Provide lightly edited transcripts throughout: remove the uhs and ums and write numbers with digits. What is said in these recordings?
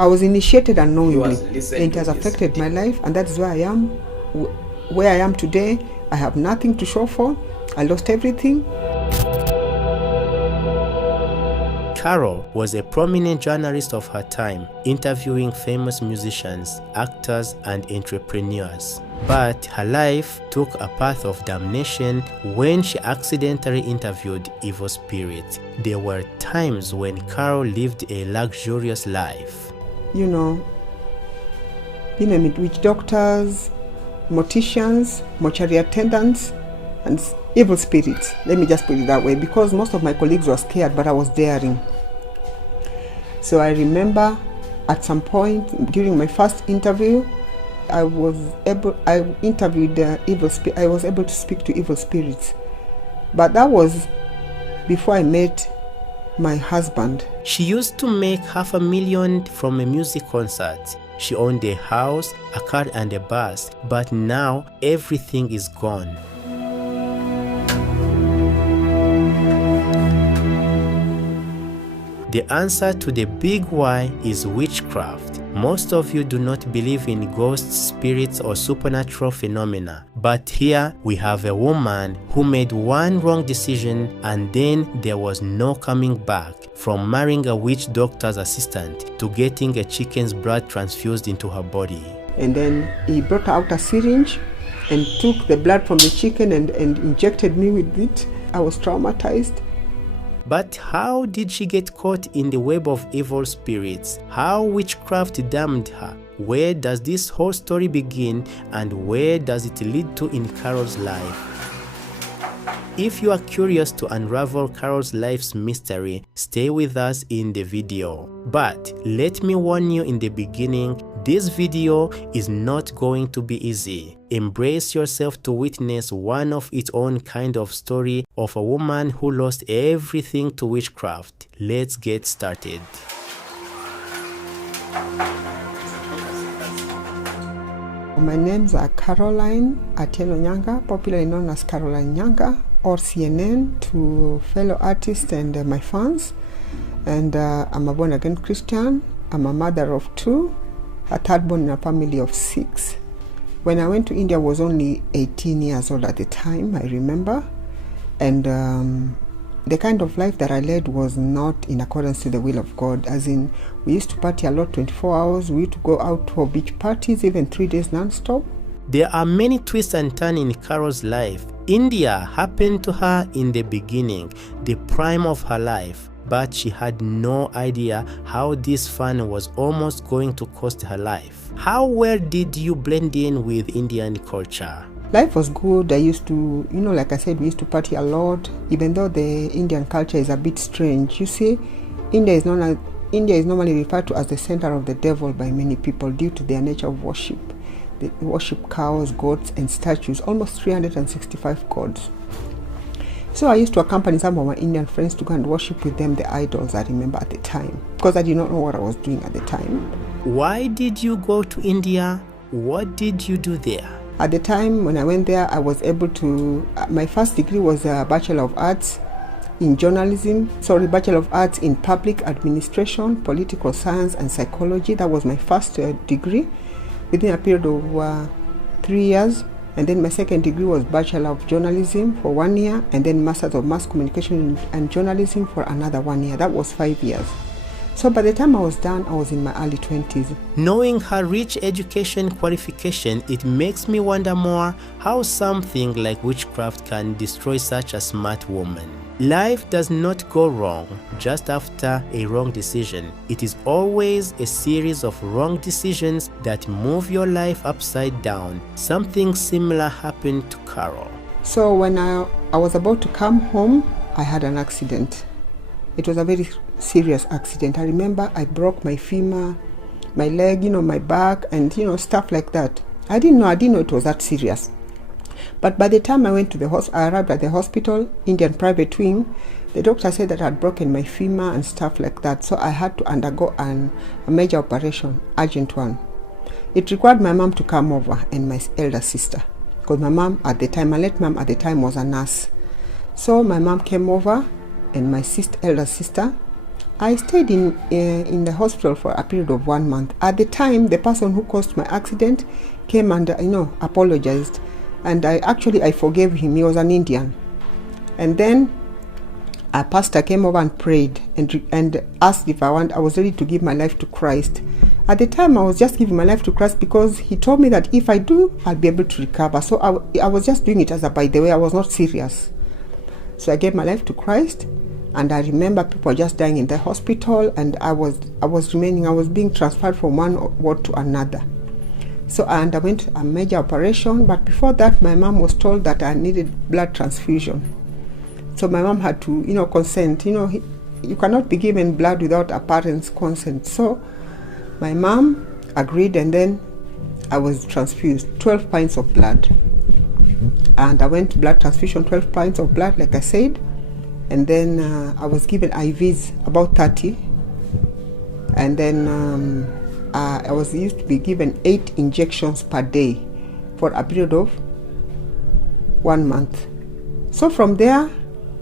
I was initiated unknowingly. listening It has to this affected my life, and that's where I am. Where I am today, I have nothing to show for. I lost everything. Carol was a prominent journalist of her time, interviewing famous musicians, actors, and entrepreneurs. But her life took a path of damnation when she accidentally interviewed evil spirits. There were times when Carol lived a luxurious life. Being with witch doctors, morticians, mortuary attendants, and evil spirits. Let me just put it that way, because most of my colleagues were scared, but I was daring. So I remember at some point during my first interview, I was able to speak to evil spirits. But that was before I met my husband. She used to make $500,000 from a music concert. She owned a house, a car, and a bus, but now everything is gone. The answer to the big why is witchcraft. Most of you do not believe in ghosts, spirits, or supernatural phenomena. But here we have a woman who made one wrong decision and then there was no coming back. From marrying a witch doctor's assistant to getting a chicken's blood transfused into her body. And then he brought out a syringe and took the blood from the chicken and injected me with it. I was traumatized. But how did she get caught in the web of evil spirits? How witchcraft damned her? Where does this whole story begin and where does it lead to in Carol's life? If you are curious to unravel Carol's life's mystery, stay with us in the video. But let me warn you in the beginning, this video is not going to be easy. Embrace yourself to witness one of its own kind of story of a woman who lost everything to witchcraft. Let's get started. My names are Caroline Atieno Nyanga, popularly known as Caroline Nyanga, or CNN to fellow artists and my fans. And I'm a born-again Christian. I'm a mother of 2, a third born in a family of 6. When I went to India, I was only 18 years old at the time, I remember. And the kind of life that I led was not in accordance to the will of God. As in, we used to party a lot, 24 hours. We used to go out for beach parties, even 3 days non-stop. There are many twists and turns in Carol's life. India happened to her in the beginning, the prime of her life, but she had no idea how this fun was almost going to cost her life. How well did you blend in with Indian culture? Life was good. I used to, like I said, we used to party a lot, even though the Indian culture is a bit strange. You see, India is normally referred to as the center of the devil by many people due to their nature of worship. They worship cows, goats, and statues, almost 365 gods. So I used to accompany some of my Indian friends to go and worship with them the idols I remember at the time, because I did not know what I was doing at the time. Why did you go to India? What did you do there? At the time when I went there, I was able to, my first degree was a Bachelor of Arts in Bachelor of Arts in Public Administration, Political Science, and Psychology. That was my first degree within a period of 3 years. And then my second degree was Bachelor of Journalism for 1 year, and then Masters of Mass Communication and Journalism for another 1 year. That was 5 years. So by the time I was done, I was in my early 20s. Knowing her rich education qualification, it makes me wonder more how something like witchcraft can destroy such a smart woman. Life does not go wrong just after a wrong decision. It is always a series of wrong decisions that move your life upside down. Something similar happened to Carol. So when I was about to come home, I had an accident. It was a very serious accident. I remember I broke my femur, my leg, my back, and stuff like that. I didn't know it was that serious. But by the time I arrived at the hospital, Indian private wing, the doctor said that I had broken my femur and stuff like that. So I had to undergo a major operation, urgent one. It required my mom to come over and my elder sister, because my late mom at the time was a nurse. So my mom came over and my elder sister I stayed in the hospital for a period of 1 month. At the time, the person who caused my accident came and apologized, and I forgave him. He was an Indian. And then a pastor came over and prayed and asked if I was ready to give my life to Christ. At the time, I was just giving my life to Christ because he told me that if I do, I'll be able to recover. So I was just doing it as a by the way. I was not serious. So I gave my life to Christ, and I remember people just dying in the hospital, and I was being transferred from one ward to another. So I underwent a major operation, but before that, my mom was told that I needed blood transfusion. So my mom had to, consent. You cannot be given blood without a parent's consent. So my mom agreed, and then I was transfused 12 pints of blood. And I went blood transfusion, 12 pints of blood, like I said. And then I was given IVs, about 30. And then I was used to be given 8 injections per day for a period of 1 month. So from there,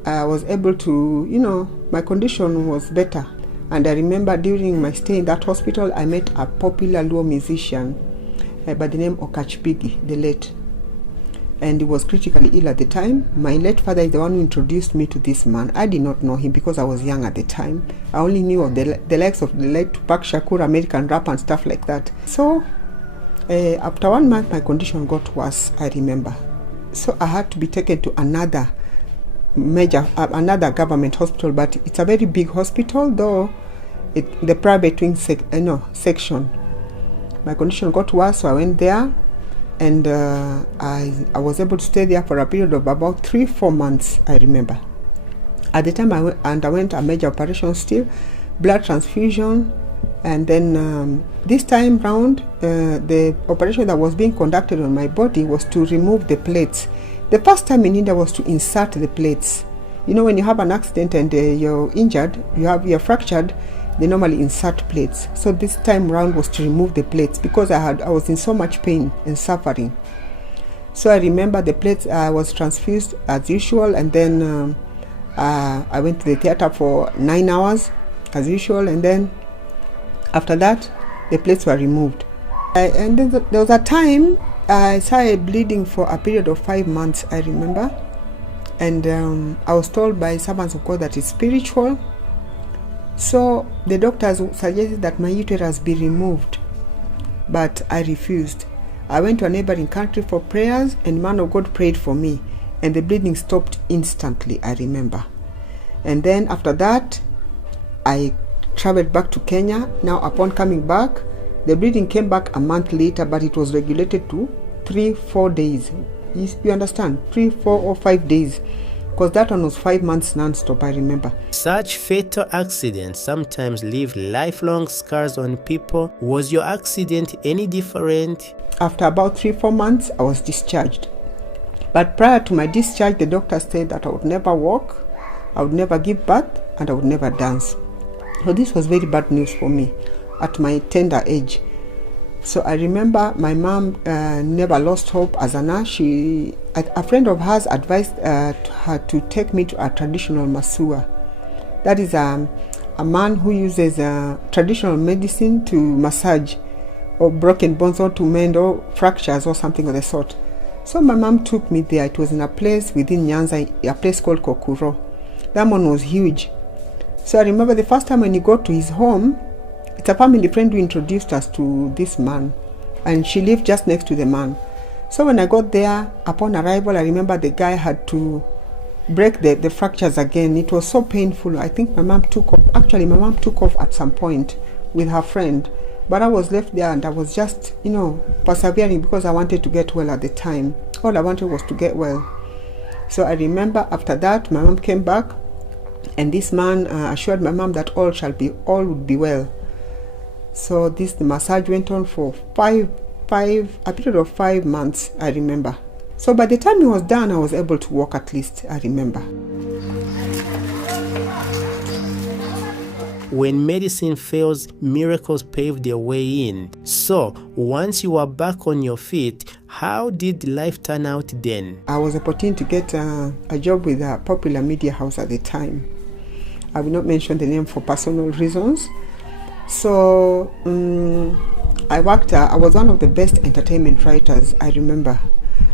I was able to, my condition was better. And I remember during my stay in that hospital, I met a popular Luo musician by the name of Okachpigi, the late. And he was critically ill at the time. My late father is the one who introduced me to this man. I did not know him because I was young at the time. I only knew of the likes of the late Tupac Shakur, American rap and stuff like that. So after 1 month, my condition got worse, I remember. So I had to be taken to another government hospital, but it's a very big hospital, though the private wing section. My condition got worse, so I went there, and I was able to stay there for a period of about 3-4 months, I remember. At the time, I underwent a major operation still, blood transfusion, and then this time round, the operation that was being conducted on my body was to remove the plates. The first time in India was to insert the plates. When you have an accident and you're injured, you're fractured, they normally insert plates. So this time round was to remove the plates because I was in so much pain and suffering. So I remember the plates, I was transfused as usual, and then I went to the theater for 9 hours as usual, and then after that, the plates were removed. And then there was a time I started bleeding for a period of 5 months, I remember. And I was told by servants of God that it's spiritual. So the doctors suggested that my uterus be removed, but I refused. I went to a neighboring country for prayers, and man of God prayed for me, and the bleeding stopped instantly, I remember. And then after that, I traveled back to Kenya. Now upon coming back, the bleeding came back a month later, but it was regulated to 3-4 days. You understand? 3, 4, or 5 days. Because that one was 5 months non-stop, I remember. Such fatal accidents sometimes leave lifelong scars on people. Was your accident any different? After about 3-4 months, I was discharged. But prior to my discharge, the doctor said that I would never walk, I would never give birth, and I would never dance. So this was very bad news for me at my tender age. So I remember my mom never lost hope as a nurse. A friend of hers advised her to take me to a traditional masua. That is a man who uses traditional medicine to massage or broken bones or to mend or fractures or something of the sort. So my mom took me there. It was in a place within Nyanza, a place called Kokuro. That one was huge. So I remember the first time when you go to his home, it's a family friend who introduced us to this man, and she lived just next to the man. So when I got there, upon arrival, I remember the guy had to break the fractures again. It was so painful. I think my mom took off. Actually, my mom took off at some point with her friend, but I was left there, and I was just, persevering because I wanted to get well at the time. All I wanted was to get well. So I remember after that, my mom came back, and this man assured my mom that all would be well. So the massage went on for a period of 5 months, I remember. So by the time it was done, I was able to walk at least, I remember. When medicine fails, miracles pave their way in. So once you were back on your feet, how did life turn out then? I was opportune to get a job with a popular media house at the time. I will not mention the name for personal reasons. So I was one of the best entertainment writers, I remember.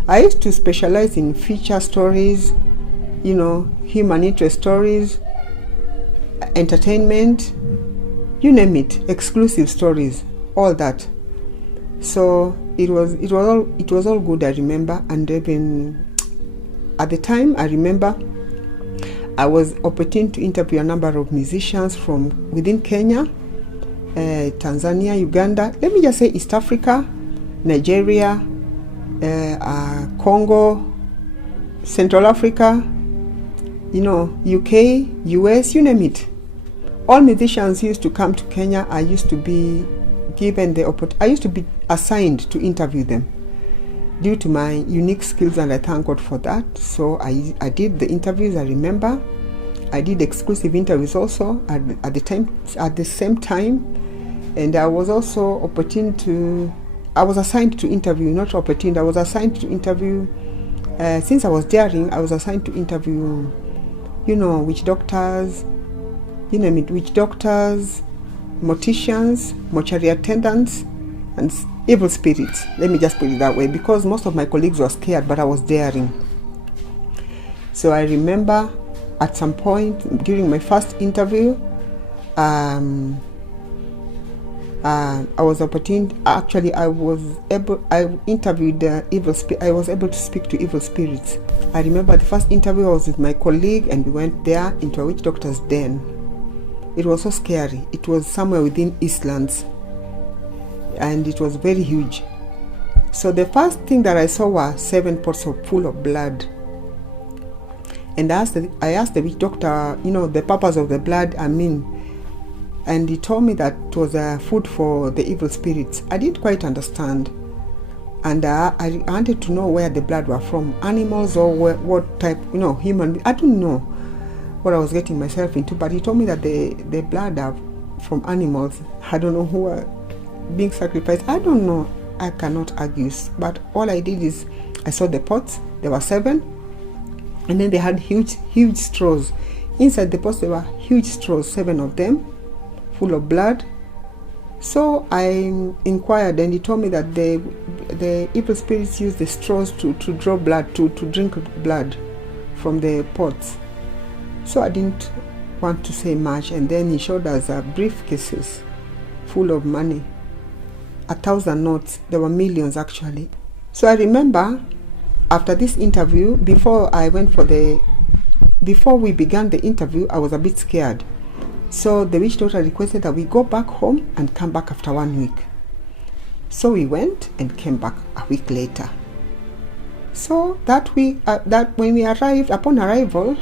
I used to specialize in feature stories, human interest stories, entertainment, you name it, exclusive stories, all that. So it was all good, I remember. And even at the time, I remember I was opportune to interview a number of musicians from within Kenya, Tanzania, Uganda, let me just say East Africa, Nigeria, Congo, Central Africa, UK, US, you name it. All musicians used to come to Kenya. I used to be given the opportunity. I used to be assigned to interview them due to my unique skills, and I thank God for that. So I did the interviews, I remember. I did exclusive interviews also at the same time. And I was also I was assigned to interview, not opportunity, I was assigned to interview, since I was daring, I was assigned to interview, witch doctors, witch doctors, morticians, mortuary attendants, and evil spirits. Let me just put it that way, because most of my colleagues were scared, but I was daring. So I remember at some point during my first interview, I was opportune. Actually, I interviewed I was able to speak to evil spirits. I remember the first interview I was with my colleague, and we went there into a witch doctor's den. It was so scary. It was somewhere within Eastlands, and it was very huge. So the first thing that I saw were 7 pots full of blood. And I asked the witch doctor, the purpose of the blood, and he told me that it was food for the evil spirits. I didn't quite understand. And I wanted to know where the blood were from, animals or what type, human. I don't know what I was getting myself into, but he told me that the blood are from animals. I don't know who are being sacrificed. I don't know. I cannot argue. But all I did is I saw the pots. There were 7. And then they had huge straws. Inside the pots there were huge straws, 7 of them, full of blood. So I inquired, and he told me that the evil spirits use the straws to draw blood, to drink blood from the pots. So I didn't want to say much, and then he showed us briefcases full of money, 1,000 notes. There were millions actually. So I remember after this interview, before we began the interview, I was a bit scared. So the witch doctor requested that we go back home and come back after 1 week. So we went and came back a week later. So that week, when we arrived, upon arrival,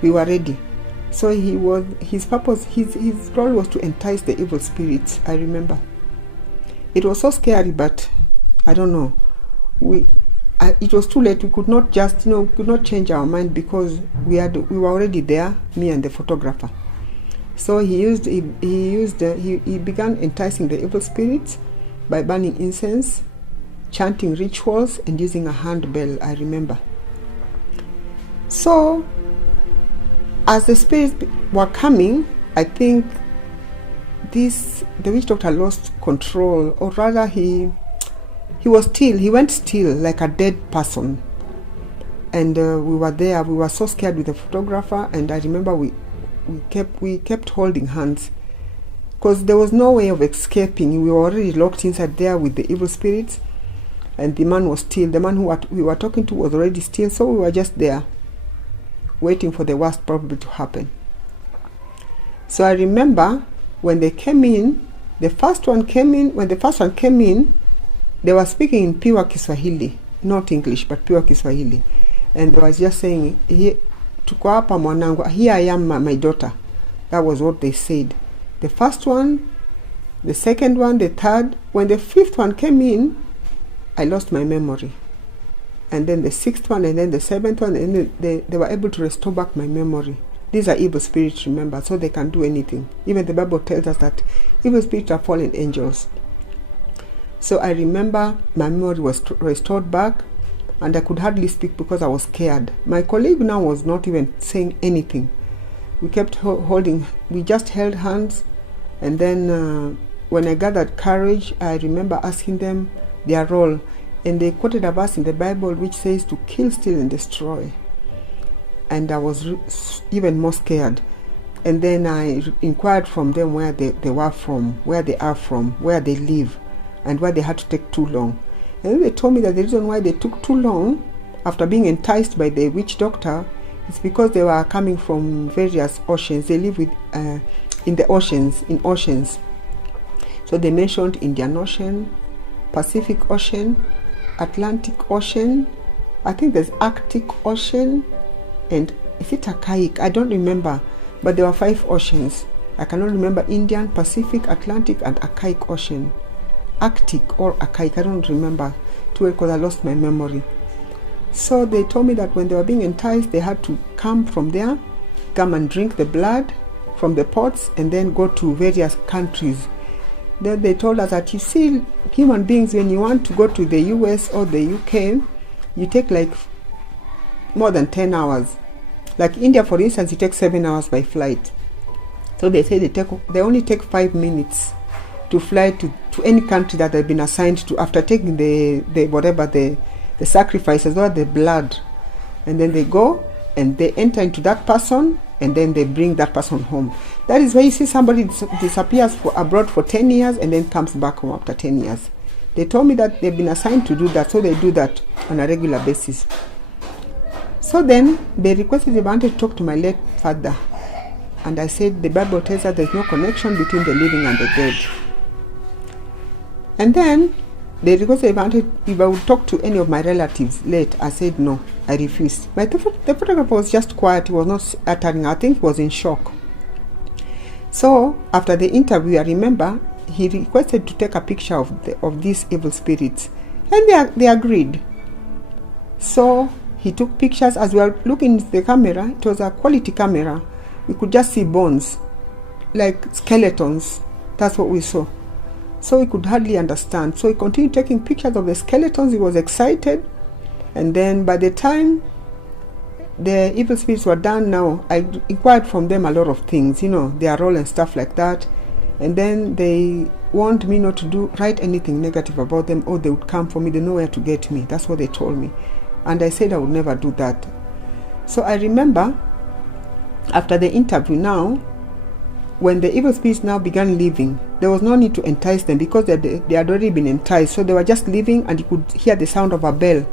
we were ready. So his role was to entice the evil spirits. I remember. It was so scary, but I don't know. It was too late. We could not just, could not change our mind, because we were already there, me and the photographer. So he began enticing the evil spirits by burning incense, chanting rituals, and using a handbell, I remember. So as the spirits were coming, I think the witch doctor lost control, or rather he went still like a dead person. And we were there. We were so scared with the photographer, and I remember we kept holding hands, because there was no way of escaping. We were already locked inside there with the evil spirits, and the man was still. The man who we were talking to was already still. So we were just there, waiting for the worst probably to happen. So I remember when they came in, when the first one came in, they were speaking in pure Kiswahili, not English, but pure Kiswahili. And they was just saying, "Tuko hapa mwanangu, here I am, my daughter." That was what they said. The first one, the second one, the third. When the 5th one came in, I lost my memory. And then the 6th one, and then the 7th one, and then they were able to restore back my memory. These are evil spirits, remember, so they can do anything. Even the Bible tells us that evil spirits are fallen angels. So I remember my memory was restored back, and I could hardly speak because I was scared. My colleague now was not even saying anything. We kept we just held hands. And then when I gathered courage, I remember asking them their role. And they quoted a verse in the Bible which says to kill, steal, and destroy. And I was even more scared. And then I inquired from them where they were from, where they are from, where they live, and why they had to take too long. And then they told me that the reason why they took too long after being enticed by the witch doctor is because they were coming from various oceans. They live in the oceans, in oceans. So they mentioned Indian Ocean, Pacific Ocean, Atlantic Ocean, I think there's Arctic Ocean, and is it Archaic? I don't remember, but there were 5 oceans. I cannot remember Indian, Pacific, Atlantic, and Archaic Ocean. Arctic or Archaic, I don't remember too well because I lost my memory. So they told me that when they were being enticed, they had to come from there, come and drink the blood from the pots, and then go to various countries. Then they told us that, you see, human beings, when you want to go to the US or the UK, you take like more than 10 hours. Like India, for instance, it takes 7 hours by flight. So they say they only take 5 minutes to fly to any country that they've been assigned to after taking the sacrifices or the blood. And then they go and they enter into that person, and then they bring that person home. That is why you see somebody disappears abroad for 10 years and then comes back home after 10 years. They told me that they've been assigned to do that, so they do that on a regular basis. So then they requested they wanted to talk to my late father. And I said the Bible tells us there's no connection between the living and the dead. And then they requested if I would talk to any of my relatives late. I said no, I refused. The photographer was just quiet, he was not uttering. I think he was in shock. So after the interview, I remember he requested to take a picture of these evil spirits, and they agreed. So he took pictures. As we were looking at the camera, it was a quality camera. We could just see bones, like skeletons. That's what we saw. So he could hardly understand. So he continued taking pictures of the skeletons. He was excited. And then by the time the evil spirits were done now, I inquired from them a lot of things, their role and stuff like that. And then they want me not to write anything negative about them, or they would come for me. They know where to get me. That's what they told me. And I said I would never do that. So I remember after the interview now, when the evil spirits now began leaving, there was no need to entice them because they had already been enticed. So they were just leaving, and you could hear the sound of a bell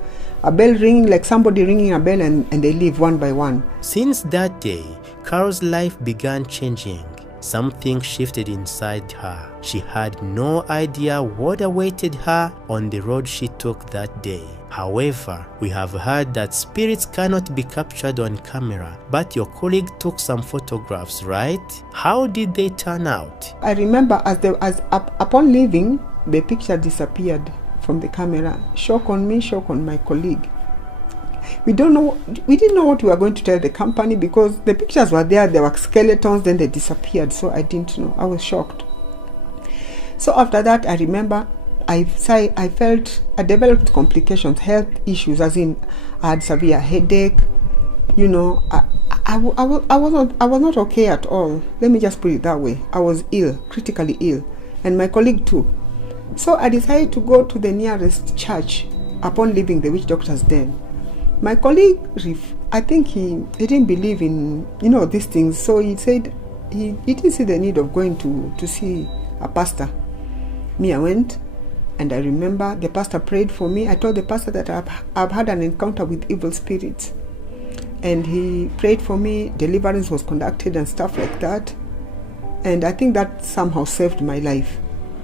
ringing, like somebody ringing a bell, and they leave one by one. Since that day, Carol's life began changing. Something shifted inside her. She had no idea what awaited her on the road she took that day. However, we have heard that spirits cannot be captured on camera, but your colleague took some photographs, right? How did they turn out? I remember upon leaving, the picture disappeared from the camera. Shock on me, shock on my colleague. We didn't know what we were going to tell the company because the pictures were there were skeletons, then they disappeared. So I didn't know. I was shocked. So after that, I remember I developed complications, health issues, as in I had severe headache. I was not okay at all. Let me just put it that way. I was ill, critically ill, and my colleague too. So I decided to go to the nearest church upon leaving the witch doctor's den. My colleague, I think he didn't believe in these things, so he said he didn't see the need of going to see a pastor. Me, I went, and I remember the pastor prayed for me. I told the pastor that I've had an encounter with evil spirits, and he prayed for me. Deliverance was conducted and stuff like that, and I think that somehow saved my life,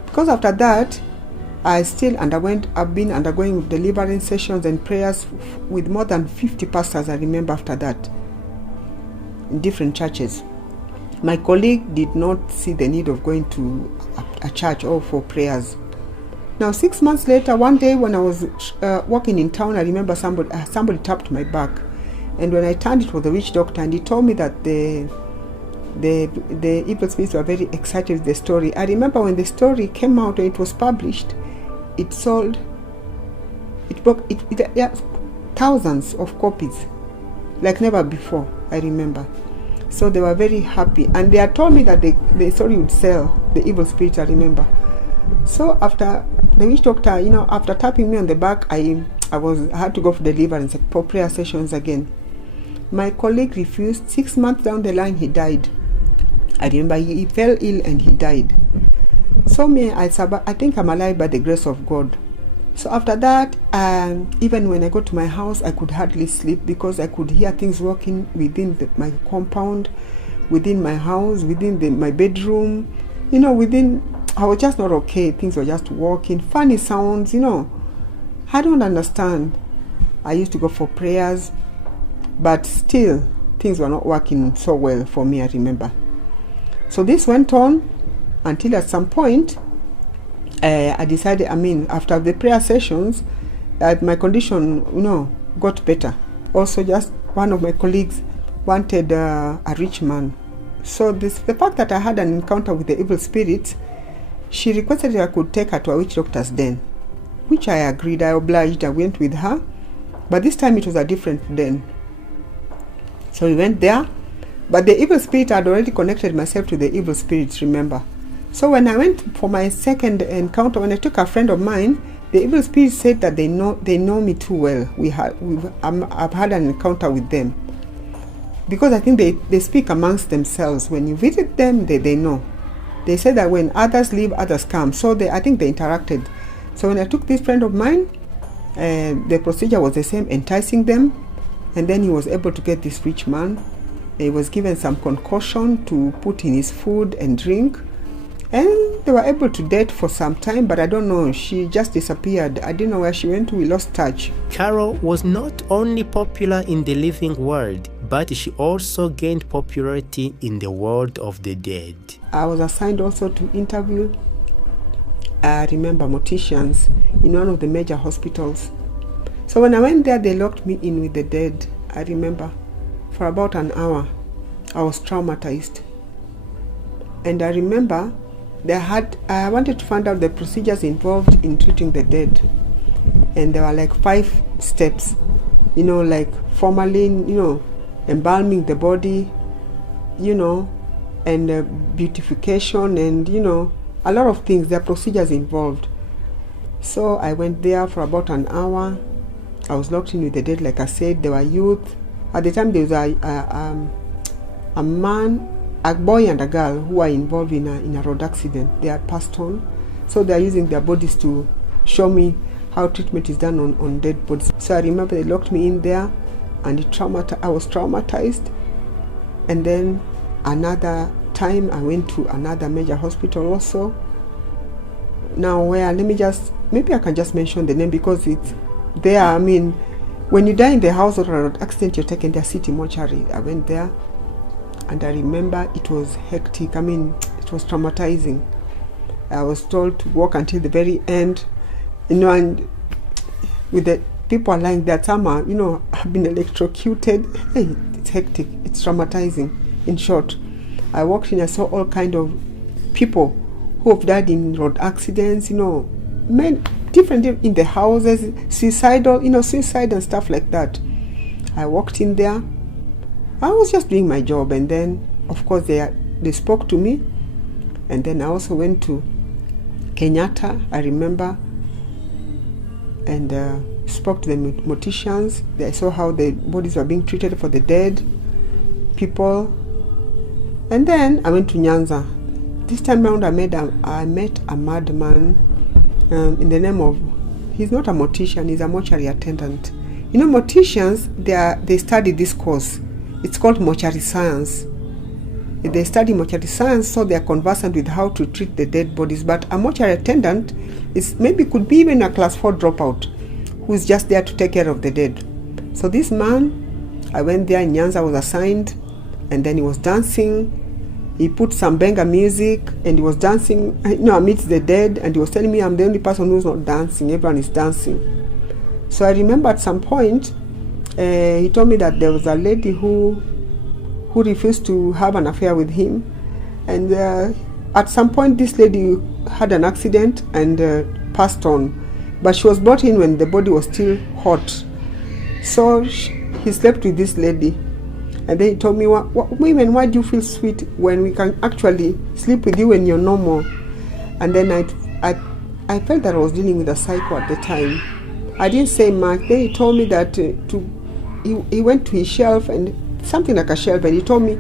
because after that I've been undergoing deliverance sessions and prayers with more than 50 pastors, I remember, after that, in different churches. My colleague did not see the need of going to a church or for prayers. Now, 6 months later, one day when I was walking in town, I remember somebody tapped my back. And when I turned, it was the witch doctor, and he told me that the evil spirits were very excited with the story. I remember when the story came out and it was published, it sold, thousands of copies, like never before, I remember. So they were very happy, and they had told me that the story would sell, the evil spirit, I remember. So after the witch doctor, after tapping me on the back, I had to go for deliverance, for prayer sessions again. My colleague refused. 6 months down the line, he died. I remember he fell ill and he died. So I think I'm alive by the grace of God. So after that, even when I got to my house, I could hardly sleep because I could hear things walking within my compound, within my house, within my bedroom. I was just not okay. Things were just walking, funny sounds, I don't understand. I used to go for prayers, but still, things were not working so well for me, I remember. So this went on until at some point, I decided, after the prayer sessions, that my condition, got better. Also, just one of my colleagues wanted a rich man. So the fact that I had an encounter with the evil spirit, she requested that I could take her to a witch doctor's den, which I agreed. I obliged. I went with her, but this time it was a different den. So we went there, but the evil spirit had already connected myself to the evil spirits, remember. So when I went for my second encounter, when I took a friend of mine, the evil spirit said that they know me too well. I've had an encounter with them, because I think they speak amongst themselves. When you visit them, they know. They said that when others leave, others come. So I think they interacted. So when I took this friend of mine, the procedure was the same, enticing them, and then he was able to get this rich man. He was given some concoction to put in his food and drink, and they were able to date for some time, but I don't know, she just disappeared. I didn't know where she went. We lost touch. Carol was not only popular in the living world, but she also gained popularity in the world of the dead. I was assigned also to interview, I remember, morticians in one of the major hospitals. So when I went there, they locked me in with the dead, I remember, for about an hour. I was traumatized. And I remember I wanted to find out the procedures involved in treating the dead. And there were like 5 steps, like formalin, embalming the body, and beautification, and, a lot of things. There are procedures involved. So I went there for about an hour. I was locked in with the dead, like I said. There were youth. At the time, there was a man, a boy and a girl who were involved in a road accident. They had passed on. So they are using their bodies to show me how treatment is done on dead bodies. So I remember they locked me in there, and I was traumatized. And then another time I went to another major hospital also. Now maybe I can just mention the name because it's there. When you die in the house or a road accident, you're taken to a city mortuary. I went there, and I remember it was hectic. It was traumatizing. I was told to walk until the very end, and with the people lying there, some are, have been electrocuted. Hey, it's hectic. It's traumatizing. In short, I walked in, I saw all kind of people who have died in road accidents, men, different in the houses, suicide and stuff like that. I walked in there. I was just doing my job, and then, of course, they spoke to me. And then I also went to Kenyatta, I remember, and spoke to the morticians. I saw how the bodies were being treated for the dead people. And then I went to Nyanza. This time around, I met a madman in the name of, he's not a mortician, he's a mortuary attendant. Morticians, they study this course. It's called mortuary science. They study mortuary science, so they are conversant with how to treat the dead bodies. But a mortuary attendant could be even a class 4 dropout who's just there to take care of the dead. So this man, I went there in Nyanza, was assigned, and then he was dancing. He put some benga music, and he was dancing, amidst the dead, and he was telling me I'm the only person who's not dancing. Everyone is dancing. So I remember at some point, he told me that there was a lady who refused to have an affair with him, and at some point this lady had an accident and passed on, but she was brought in when the body was still hot. So he slept with this lady, And then he told me, women, why do you feel sweet when we can actually sleep with you when you're normal? And then I felt that I was dealing with a psycho at the time. I didn't say much. Then he told me that he went to his shelf, and something like a shelf, and he told me,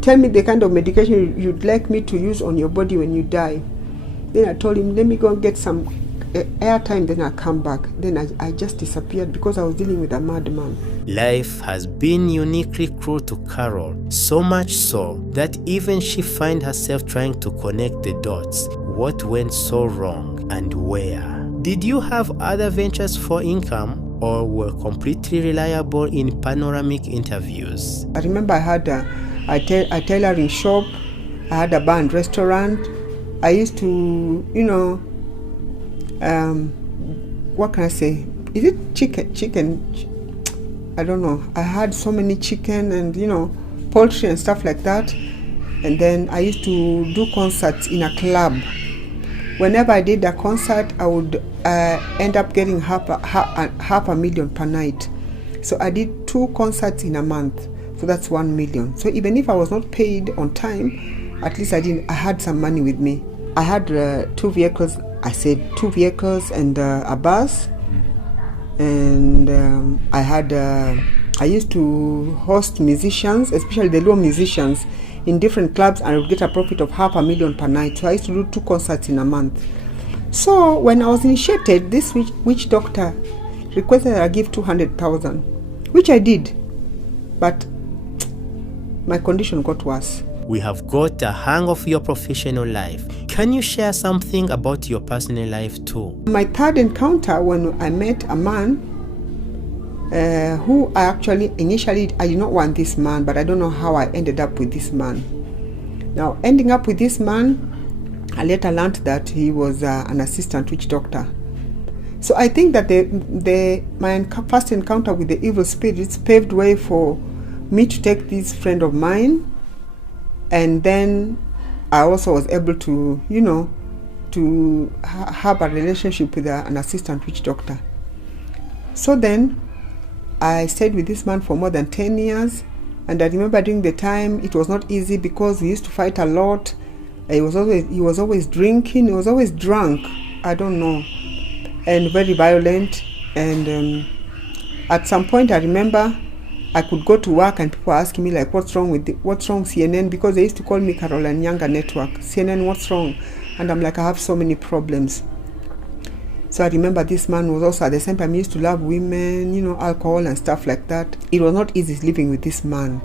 tell me the kind of medication you'd like me to use on your body when you die. Then I told him, let me go and get some airtime, then I'll come back. Then I just disappeared because I was dealing with a madman. Life has been uniquely cruel to Carol, so much so that even she finds herself trying to connect the dots. What went so wrong and where? Did you have other ventures for income, or were completely reliable in panoramic interviews? I remember I had a tailoring shop, I had a bar and restaurant. I used to, what can I say? Is it chicken? I don't know. I had so many chicken and, poultry and stuff like that. And then I used to do concerts in a club. Whenever I did a concert, I would end up getting half a million per night. So I did 2 concerts in a month. So that's 1 million. So even if I was not paid on time, at least I had some money with me. I had 2 vehicles. I said 2 vehicles and a bus. And I used to host musicians, especially the low musicians, in different clubs, and I would get a profit of half a million per night. So I used to do 2 concerts in a month. So when I was initiated, this witch doctor requested that I give 200,000, which I did. But my condition got worse. We have got a hang of your professional life. Can you share something about your personal life too? My third encounter, when I met a man who initially I did not want this man, but I don't know how I ended up with this man. Now, ending up with this man, I later learned that he was an assistant witch doctor. So I think that my first encounter with the evil spirits paved way for me to take this friend of mine, and then I also was able to, to have a relationship with an assistant witch doctor. So then I stayed with this man for more than 10 years, and I remember during the time it was not easy because we used to fight a lot. He was always drinking, he was always drunk, I don't know, and very violent. And at some point I remember I could go to work and people were asking me like, what's wrong CNN? Because they used to call me Caroline Nyanga Network. CNN, what's wrong? And I'm like, I have so many problems. So I remember this man was also at the same time, he used to love women, alcohol and stuff like that. It was not easy living with this man.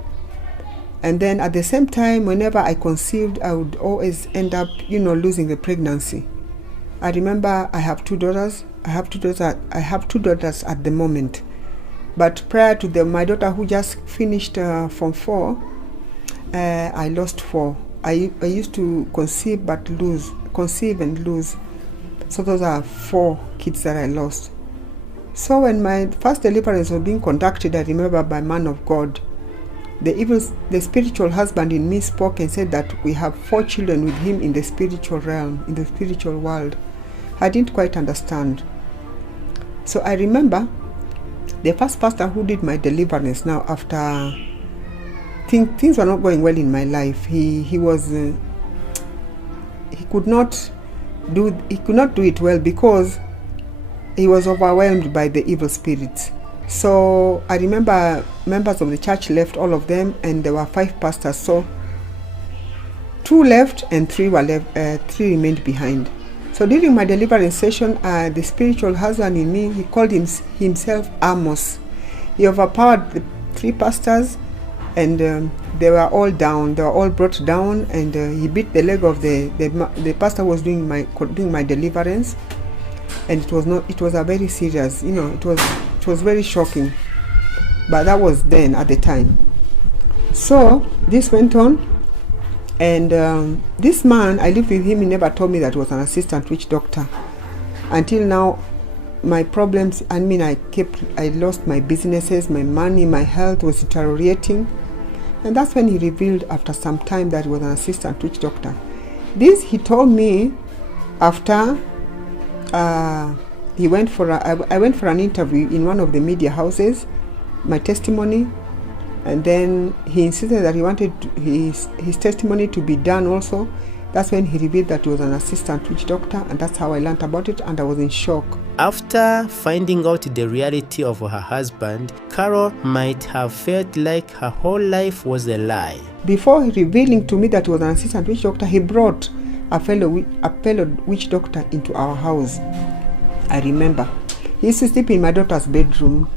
And then at the same time, whenever I conceived, I would always end up, losing the pregnancy. I remember I have 2 daughters. I have two daughters at the moment. But prior to my daughter who just finished Form 4, I lost 4. I used to conceive and lose. So those are 4 kids that I lost. So when my first deliverance was being conducted, I remember by man of God, the spiritual husband in me spoke and said that we have 4 children with him in the spiritual realm, in the spiritual world. I didn't quite understand. So I remember the first pastor who did my deliverance now after things were not going well in my life. He could not do it well because he was overwhelmed by the evil spirits. So I remember members of the church left, all of them, and there were 5 pastors. So 2 left and 3 remained behind. So during my deliverance session, the spiritual husband in me, he called himself Amos. He overpowered the 3 pastors, and they were all down. They were all brought down, and he beat the leg of the pastor who was doing my deliverance. And it was a very serious, it was very shocking. But that was then at the time. So this went on. And this man, I lived with him, he never told me that he was an assistant witch doctor. Until now, my problems, I lost my businesses, my money, my health was deteriorating. And that's when he revealed after some time that he was an assistant witch doctor. This he told me after I went for an interview in one of the media houses, my testimony. And then he insisted that he wanted his testimony to be done also. That's when he revealed that he was an assistant witch doctor, and that's how I learned about it, and I was in shock. After finding out the reality of her husband, Carol might have felt like her whole life was a lie. Before revealing to me that he was an assistant witch doctor, he brought a fellow witch doctor into our house. I remember. He used to sleep in my daughter's bedroom,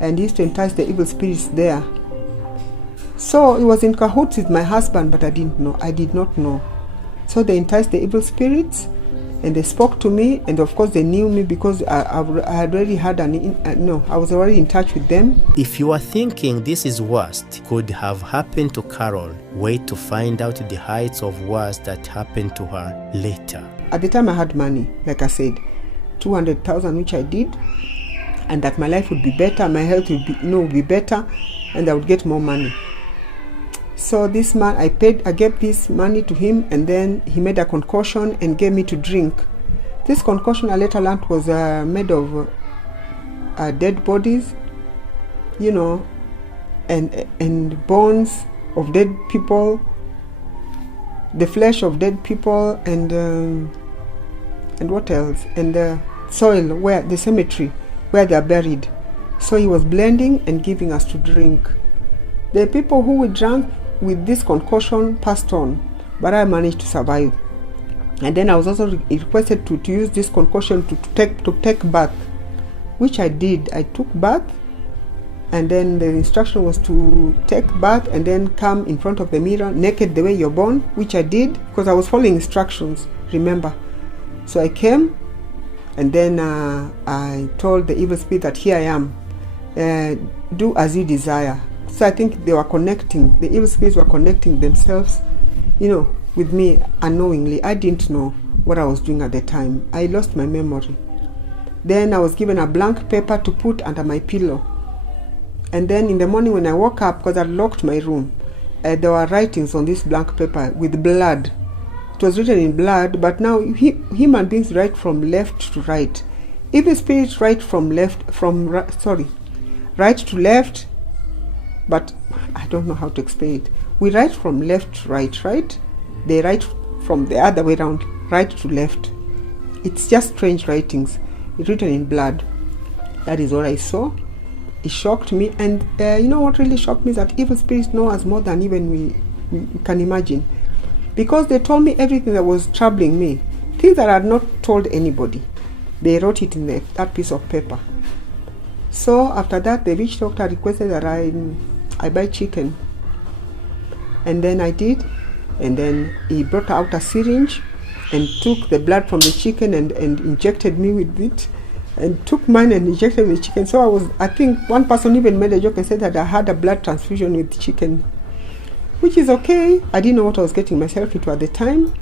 and he used to entice the evil spirits there. So he was in cahoots with my husband, but I did not know. So they enticed the evil spirits, and they spoke to me, and of course they knew me because I had already had I was already in touch with them. If you are thinking this is worst could have happened to Carol, wait to find out the heights of worst that happened to her later. At the time I had money, like I said, 200,000, which I did, and that my life would be better, my health would be better, and I would get more money. So this man, I gave this money to him, and then he made a concoction and gave me to drink. This concoction I later learned was made of dead bodies, and bones of dead people, the flesh of dead people, and what else? And the soil, where the cemetery, where they are buried. So he was blending and giving us to drink. The people who we drank with this concoction passed on, but I managed to survive. And then I was also requested to use this concoction to take bath, which I did. I took bath, and then the instruction was to take bath and then come in front of the mirror naked the way you're born, which I did because I was following instructions, remember. So I came, and then I told the evil spirit that here I am, do as you desire. So I think they were connecting, the evil spirits were connecting themselves, with me unknowingly. I didn't know what I was doing at the time. I lost my memory. Then I was given a blank paper to put under my pillow. And then in the morning when I woke up, because I locked my room, there were writings on this blank paper with blood. It was written in blood, but now human beings write from left to right. Evil spirits write right to left, but I don't know how to explain it. We write from left to right? They write from the other way around, right to left. It's just strange writings. It's written in blood. That is what I saw. It shocked me, and you know what really shocked me is that evil spirits know us more than even we can imagine. Because they told me everything that was troubling me, things that I had not told anybody. They wrote it in that piece of paper. So after that, the witch doctor requested that I buy chicken, and then I did, and then he brought out a syringe and took the blood from the chicken and injected me with it, and took mine and injected the chicken. So I think one person even made a joke and said that I had a blood transfusion with chicken, which is okay. I didn't know what I was getting myself into at the time,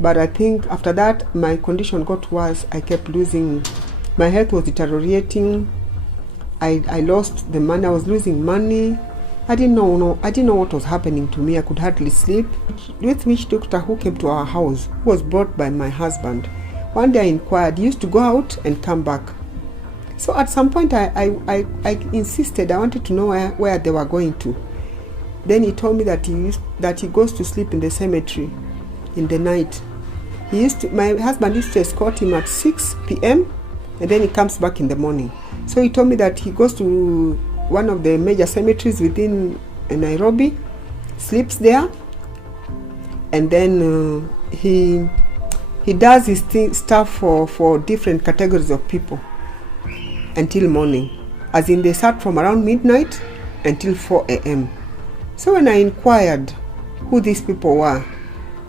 but I think after that my condition got worse. I kept losing, my health was deteriorating. I lost the money. I was losing money. I didn't know what was happening to me. I could hardly sleep. With witch doctor who came to our house, who was brought by my husband. One day I inquired. He used to go out and come back. So at some point I insisted. I wanted to know where they were going to. Then he told me that he goes to sleep in the cemetery in the night. My husband used to escort him at 6 p.m. and then he comes back in the morning. So he told me that he goes to one of the major cemeteries within Nairobi, sleeps there, and then he does his stuff for different categories of people until morning. As in, they start from around midnight until 4 a.m. So when I inquired who these people were,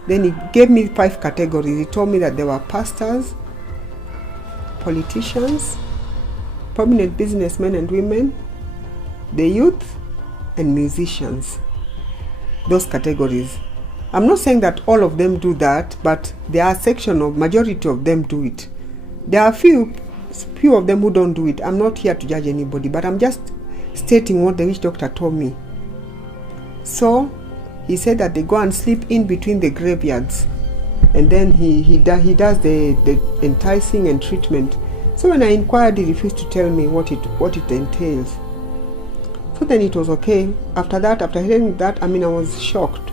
then he gave me 5 categories. He told me that there were pastors, politicians, prominent businessmen and women, the youth, and musicians. Those categories. I'm not saying that all of them do that, but there are majority of them do it. There are few of them who don't do it. I'm not here to judge anybody, but I'm just stating what the witch doctor told me. So he said that they go and sleep in between the graveyards, and then he does the enticing and treatment. So when I inquired, he refused to tell me what it entails. So then it was okay. After that, after hearing that, I was shocked.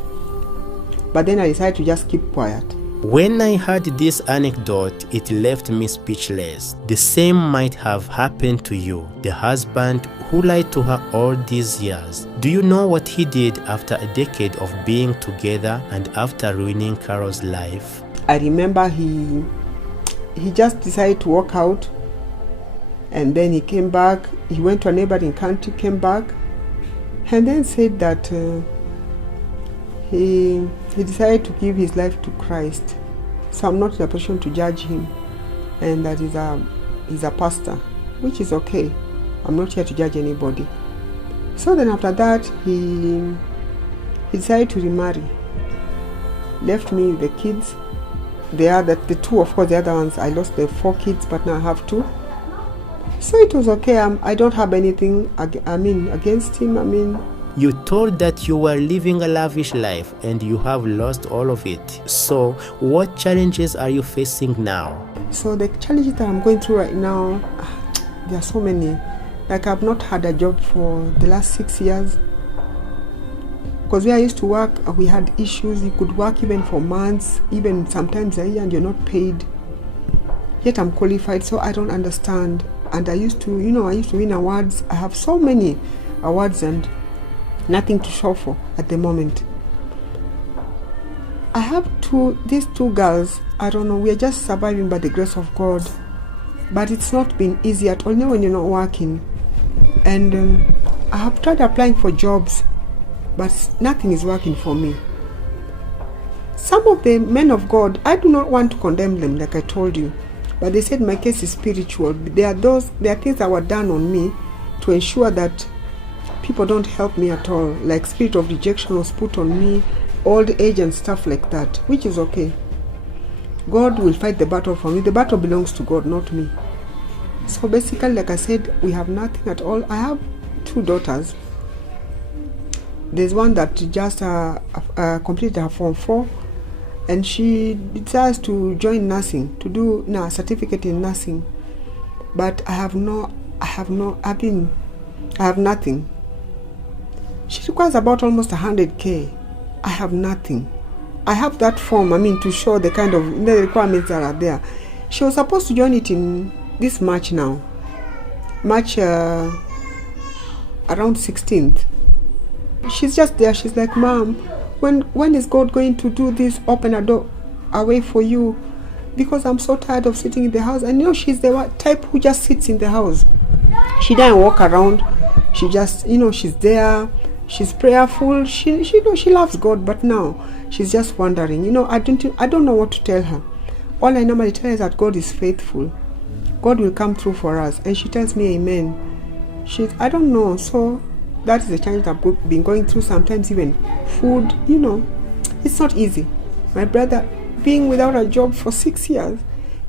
But then I decided to just keep quiet. When I heard this anecdote, it left me speechless. The same might have happened to you, the husband who lied to her all these years. Do you know what he did after a decade of being together and after ruining Carol's life? I remember he just decided to walk out, and then he came back. He went to a neighboring country, came back, and then said that he decided to give his life to Christ. So I'm not in a position to judge him, and that he's a pastor, which is okay. I'm not here to judge anybody. So then after that, he decided to remarry. Left me with the kids. The two, of course, the other ones, I lost the 4 kids, but now I have 2. So it was okay. I don't have anything against him. You told that you were living a lavish life and you have lost all of it. So what challenges are you facing now? So the challenges that I'm going through right now, there are so many. Like, I've not had a job for the last 6 years. Because where I used to work, we had issues. You could work even for months, even sometimes a year, and you're not paid. Yet I'm qualified, so I don't understand. And I used to win awards. I have so many awards and nothing to show for at the moment. I have these two girls. I don't know, we are just surviving by the grace of God. But it's not been easy at all, you know, when you're not working. And I have tried applying for jobs, but nothing is working for me. Some of the men of God, I do not want to condemn them, like I told you, but they said my case is spiritual. There are things that were done on me to ensure that people don't help me at all. Like, spirit of rejection was put on me, old age and stuff like that, which is okay. God will fight the battle for me. The battle belongs to God, not me. So basically, like I said, we have nothing at all. I have 2 daughters. There's one that just completed her Form 4, and she decides to join nursing, to do a certificate in nursing. But I have nothing. She requires about almost 100K. I have nothing. I have that form, to show the kind of the requirements that are there. She was supposed to join it in this March now. March around 16th. She's just there. She's like, Mom, when is God going to do this? Open a door, a way for you. Because I'm so tired of sitting in the house. And she's the type who just sits in the house. She doesn't walk around. She just, she's there. She's prayerful. She loves God, but now she's just wondering. I don't know what to tell her. All I normally tell her is that God is faithful. God will come through for us. And she tells me amen. I don't know. So that is the challenge I've been going through. Sometimes even food, it's not easy. My brother, being without a job for 6 years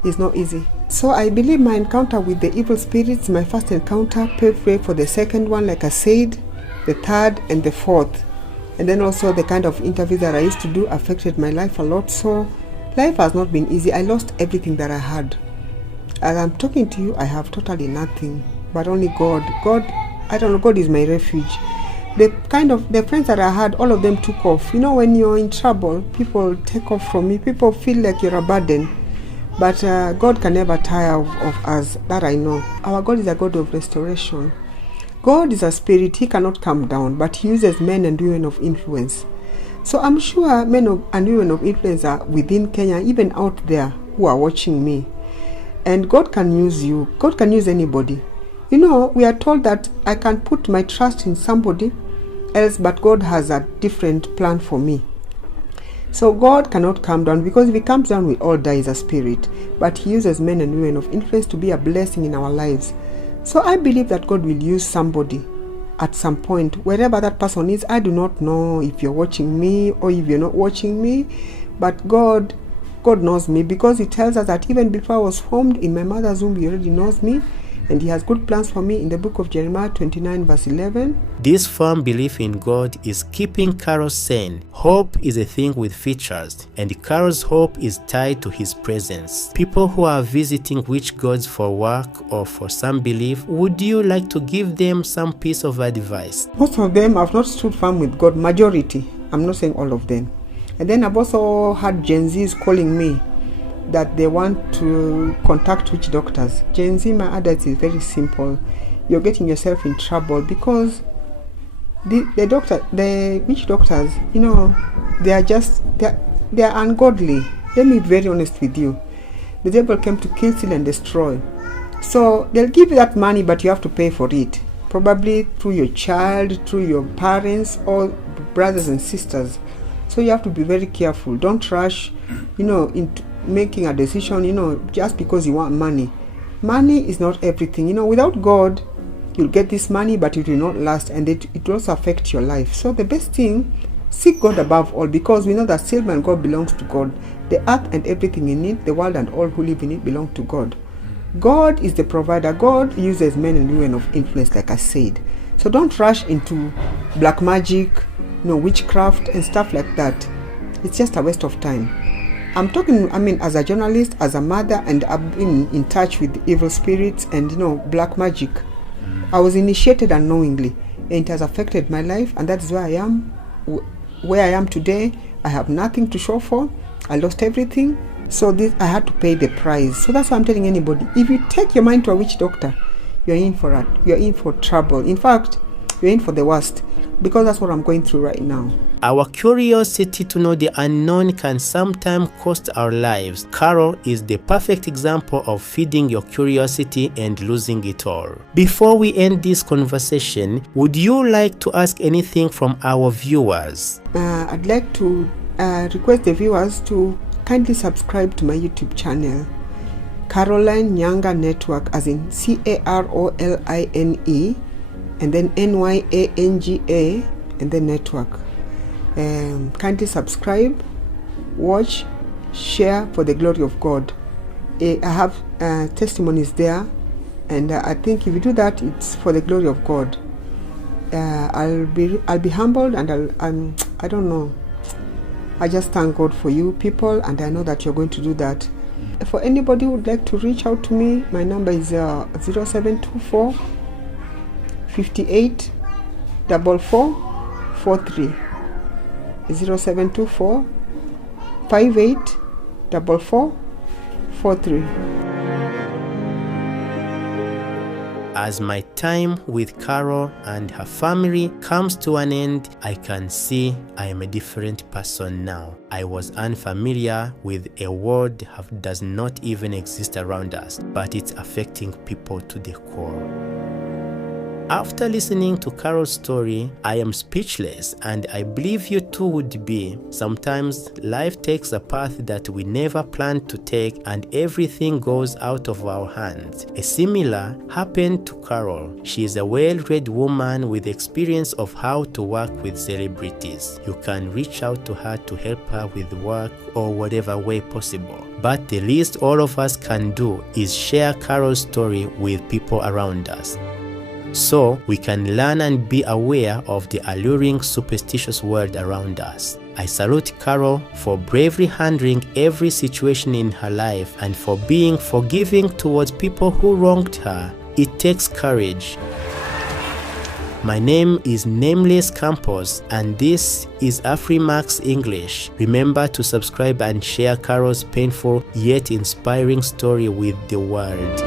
is not easy. So I believe my encounter with the evil spirits, my first encounter, paved way for the second one, like I said, the third and the fourth. And then also the kind of interviews that I used to do affected my life a lot. So life has not been easy. I lost everything that I had. As I'm talking to you, I have totally nothing, but only God. I don't know, God is my refuge. The friends that I had, all of them took off. When you're in trouble, people take off from you. People feel like you're a burden. But God can never tire of us, that I know. Our God is a God of restoration. God is a spirit. He cannot come down, but he uses men and women of influence. So I'm sure men and women of influence are within Kenya, even out there, who are watching me. And God can use you. God can use anybody. We are told that I can put my trust in somebody else, but God has a different plan for me. So God cannot come down, because if he comes down, we all die as a spirit. But he uses men and women of influence to be a blessing in our lives. So I believe that God will use somebody at some point, wherever that person is. I do not know if you're watching me or if you're not watching me, but God knows me, because he tells us that even before I was formed in my mother's womb, he already knows me. and He has good plans for me in the book of Jeremiah 29 verse 11. This firm belief in God is keeping Carol sane. Hope is a thing with features, and Carol's hope is tied to His presence. People who are visiting witch gods for work or for some belief, would you like to give them some piece of advice? Most of them have not stood firm with God, majority. I'm not saying all of them. And then I've also had Gen Zs calling me that they want to contact witch doctors. Gen Z, my advice is very simple. You're getting yourself in trouble because the witch doctors, they are ungodly. Let me be very honest with you. The devil came to kill, steal, and destroy. So they'll give you that money, but you have to pay for it. Probably through your child, through your parents, or brothers and sisters. So you have to be very careful. Don't rush, into making a decision, just because you want money. Money is not everything. Without God, you'll get this money, but it will not last, and it will also affect your life. So the best thing, seek God above all, because we know that silver and gold belongs to God. The earth and everything in it, the world and all who live in it belong to God. God is the provider. God uses men and women of influence, like I said. So don't rush into black magic, witchcraft and stuff like that. It's just a waste of time. I'm talking, as a journalist, as a mother, and I've been in touch with evil spirits and, black magic. I was initiated unknowingly, and it has affected my life, and that's where I am, where I am today. I have nothing to show for. I lost everything, so I had to pay the price. So that's why I'm telling anybody, if you take your mind to a witch doctor, you're in for trouble. In fact, you're in for the worst, because that's what I'm going through right now. Our curiosity to know the unknown can sometimes cost our lives. Carol is the perfect example of feeding your curiosity and losing it all. Before we end this conversation, would you like to ask anything from our viewers? I'd like to request the viewers to kindly subscribe to my YouTube channel, Caroline Nyanga Network, as in CAROLINE, and then NYANGA, and then network. Kindly subscribe, watch, share for the glory of God. I have testimonies there, and I think if you do that, it's for the glory of God. I'll be humbled, and I don't know. I just thank God for you people, and I know that you're going to do that. For anybody who would like to reach out to me, my number is 0724 58 4443. 0724 58 4443. As my time with Carol and her family comes to an end, I can see I am a different person now. I was unfamiliar with a world that does not even exist around us, but it's affecting people to the core. After listening to Carol's story, I am speechless, and I believe you too would be. Sometimes life takes a path that we never planned to take, and everything goes out of our hands. A similar happened to Carol. She is a well-read woman with experience of how to work with celebrities. You can reach out to her to help her with work or whatever way possible. But the least all of us can do is share Carol's story with people around us, so we can learn and be aware of the alluring, superstitious world around us. I salute Carol for bravely handling every situation in her life and for being forgiving towards people who wronged her. It takes courage. My name is Nameless Campos, and this is AfriMax English. Remember to subscribe and share Carol's painful yet inspiring story with the world.